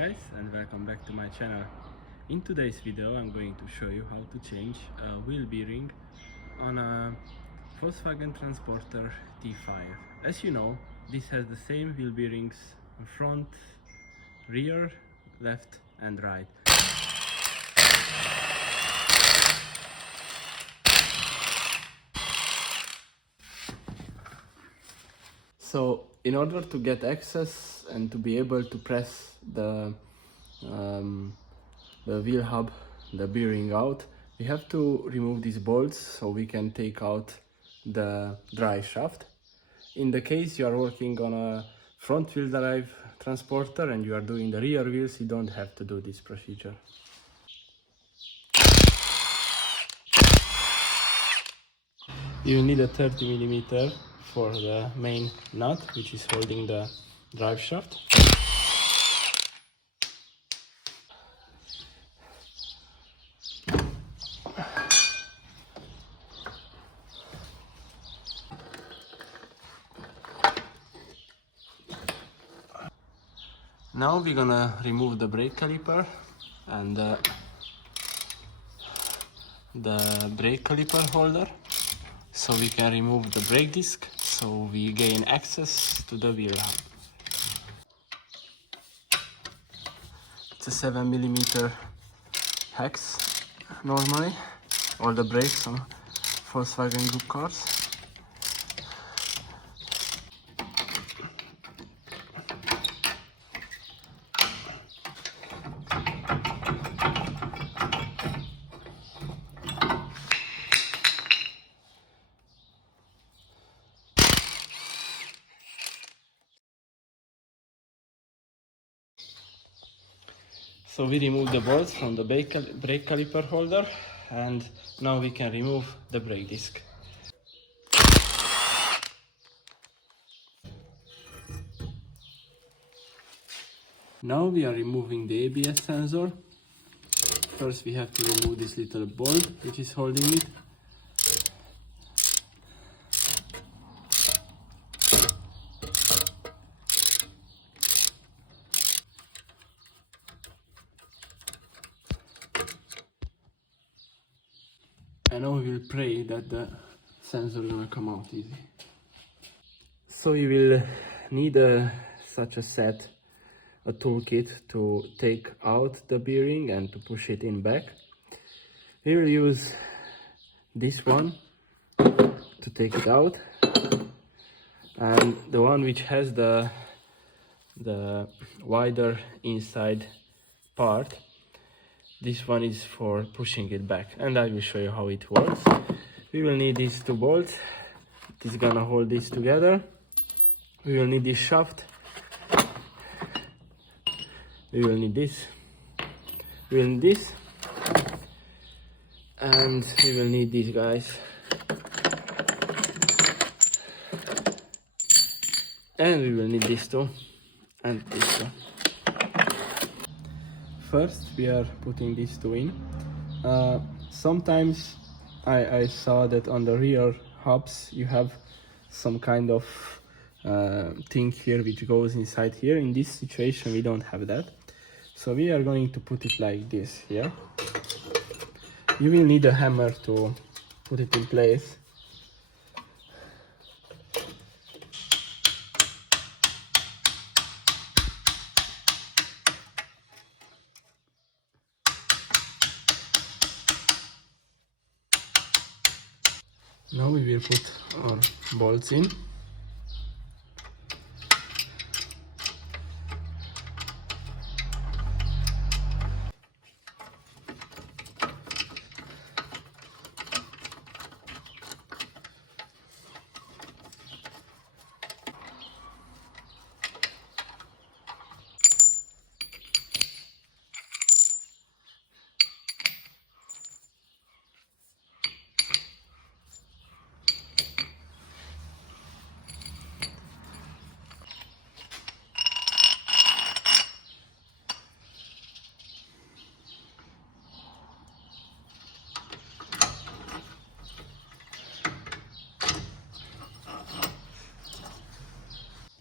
guys, and welcome back to my channel. In today's video I'm going to show you how to change a wheel bearing on a Volkswagen Transporter T5. As you know, this has the same wheel bearings in front, rear, left and right. So in order to get access and to be able to press the wheel hub, the bearing out, we have to remove these bolts so we can take out the drive shaft. In the case you are working on a front wheel drive transporter and you are doing the rear wheels, you don't have to do this procedure. You will need a 30mm for the main nut, which is holding the drive shaft. Now we're gonna remove the brake caliper and the brake caliper holder, so we can remove the brake disc, so we gain access to the wheel hub. It's a 7mm hex normally, all the brakes on Volkswagen Group cars. So we remove the bolts from the brake caliper holder, and now we can remove the brake disc. Now we are removing the ABS sensor. First we have to remove this little bolt which is holding it. And now we will pray that the sensor is gonna come out easy. So you will need such a set, a toolkit to take out the bearing and to push it in back. We will use this one to take it out, and the one which has the wider inside part. This one is for pushing it back, and I will show you how it works. We will need these two bolts. It is gonna hold this together. We will need this shaft. We will need this. We will need this. And we will need these guys. And we will need this too. And this too. First we are putting these two in. Sometimes I saw that on the rear hubs you have some kind of thing here which goes inside here. In this situation we don't have that, so we are going to put it like this here. You will need a hammer to put it in place. Now we will put our bolts in.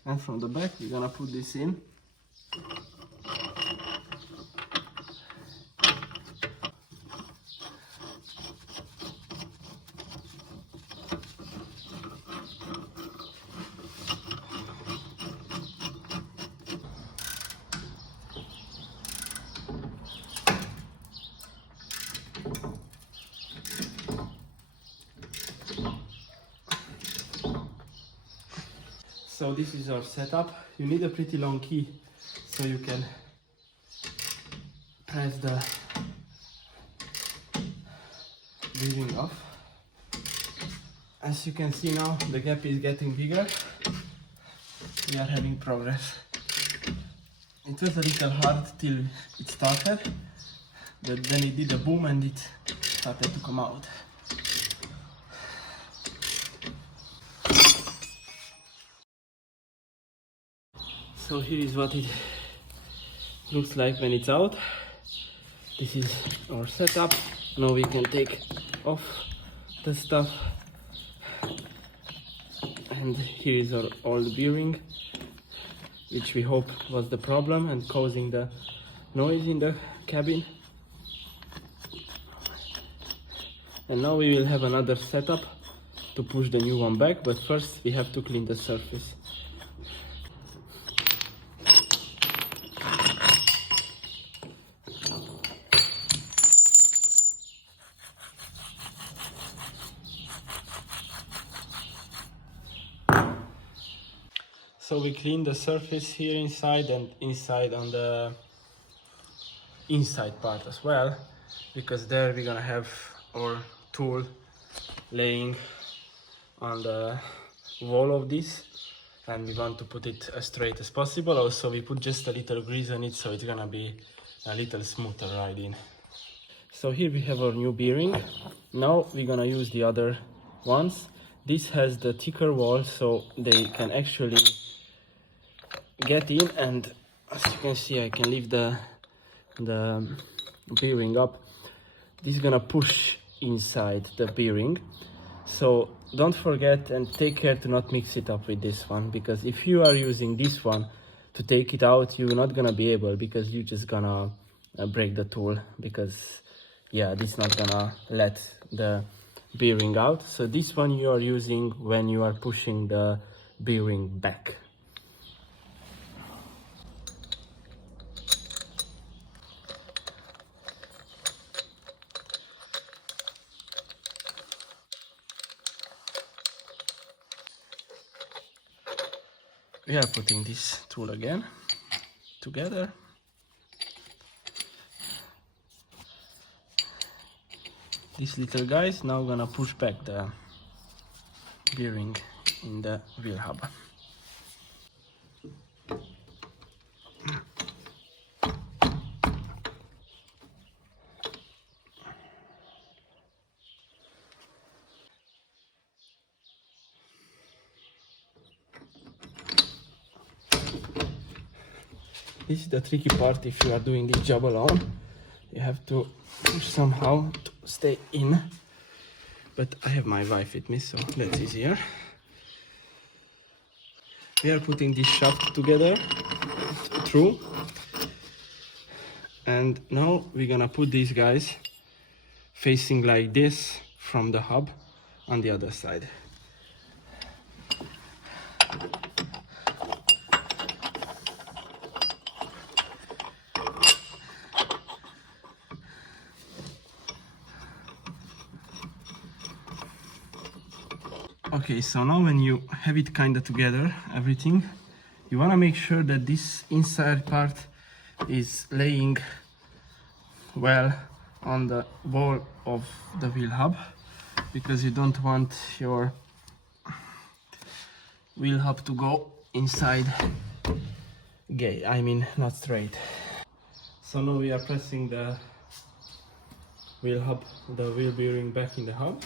And from the back we're gonna put this in. So this is our setup. You need a pretty long key so you can press the bearing off. As you can see now, the gap is getting bigger. We are having progress. It was a little hard till it started, but then it did a boom and it started to come out. So here is what it looks like when it's out. This is our setup. Now we can take off the stuff. And here is our old bearing, which we hope was the problem and causing the noise in the cabin. And now we will have another setup to push the new one back, but first we have to clean the surface. So we clean the surface here inside and inside on the inside part as well, because there we're gonna have our tool laying on the wall of this, and we want to put it as straight as possible. Also we put just a little grease on it, so it's gonna be a little smoother ride in. So here we have our new bearing. Now we're gonna use the other ones. This has the thicker wall, so they can actually get in, and as you can see, I can lift the bearing up. This is gonna push inside the bearing, so don't forget and take care to not mix it up with this one, because if you are using this one to take it out, you're not gonna be able, because you're just gonna break the tool, because yeah, this is not gonna let the bearing out. So this one you are using when you are pushing the bearing back. We are putting this tool again together. This little guy is now gonna push back the bearing in the wheel hub. This is the tricky part if you are doing this job alone. You have to push somehow to stay in. But I have my wife with me, so that's easier. We are putting this shaft together through. And now we're gonna put these guys facing like this from the hub on the other side. Okay, so now when you have it kind of together, everything, you want to make sure that this inside part is laying well on the wall of the wheel hub, because you don't want your wheel hub to go inside gay, I mean not straight. So now we are pressing the wheel hub, the wheel bearing back in the hub.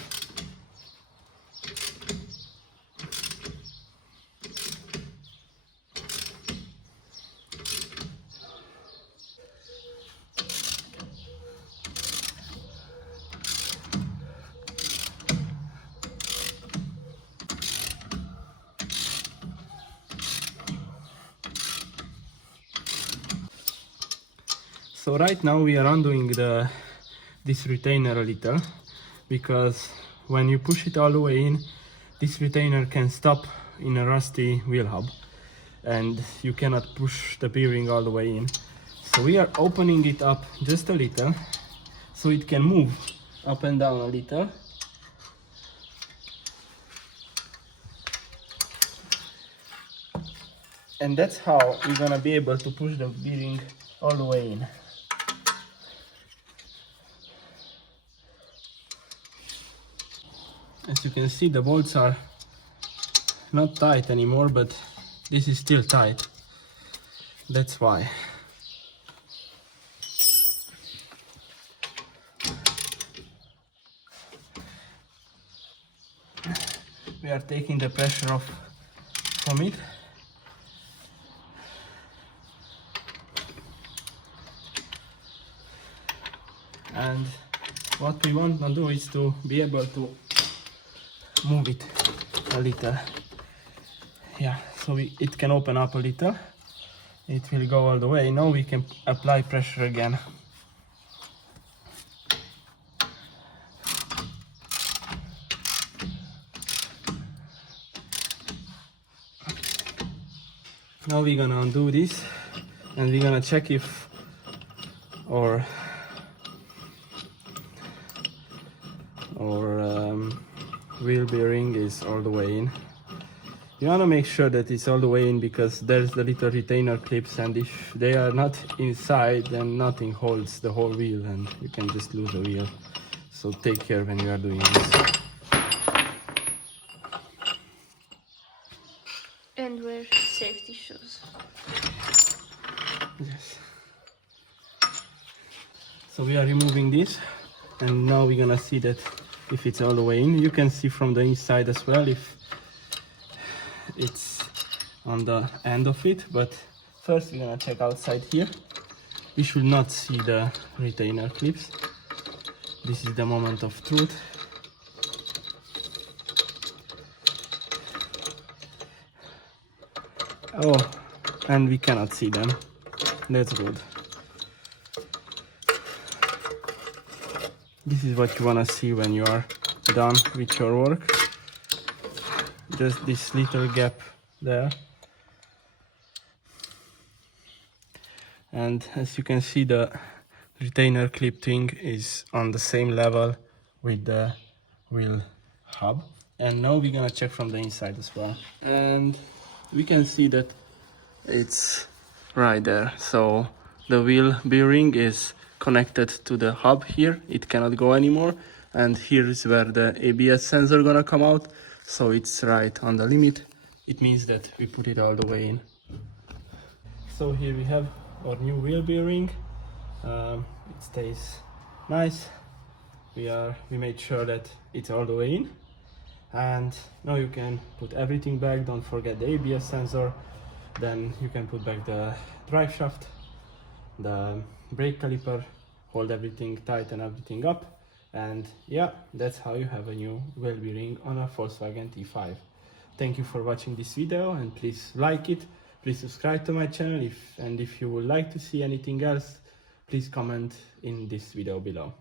So right now we are undoing this retainer a little, because when you push it all the way in, this retainer can stop in a rusty wheel hub and you cannot push the bearing all the way in. So we are opening it up just a little so it can move up and down a little. And that's how we're gonna be able to push the bearing all the way in. As you can see, the bolts are not tight anymore, but this is still tight. That's why. We are taking the pressure off from it. And what we want to do is to be able to move it a little. Yeah, so it can open up a little. It will go all the way. Now we can apply pressure again. Now we're gonna undo this and we're gonna check if our wheel bearing is all the way in. You wanna make sure that it's all the way in because there's the little retainer clips, and if they are not inside then nothing holds the whole wheel and you can just lose the wheel. So take care when you are doing this. And wear safety shoes. Yes. So we are removing this and now we're gonna see that if it's all the way in. You can see from the inside as well if it's on the end of it, but first we're gonna check outside here. We should not see the retainer clips. This is the moment of truth. Oh, and we cannot see them. That's good. This is what you wanna see when you are done with your work. Just this little gap there. And as you can see, the retainer clip thing is on the same level with the wheel hub. And now we're gonna check from the inside as well. And we can see that it's right there. So the wheel bearing is connected to the hub here. It cannot go anymore. And here is where the ABS sensor gonna come out. So it's right on the limit. It means that we put it all the way in. So here we have our new wheel bearing. It stays nice. We made sure that it's all the way in. And now you can put everything back. Don't forget the ABS sensor. Then you can put back the drive shaft, the brake caliper, hold everything, tighten everything up. And yeah, that's how you have a new wheel bearing on a Volkswagen T5. Thank you for watching this video and please like it. Please subscribe to my channel and if you would like to see anything else, please comment in this video below.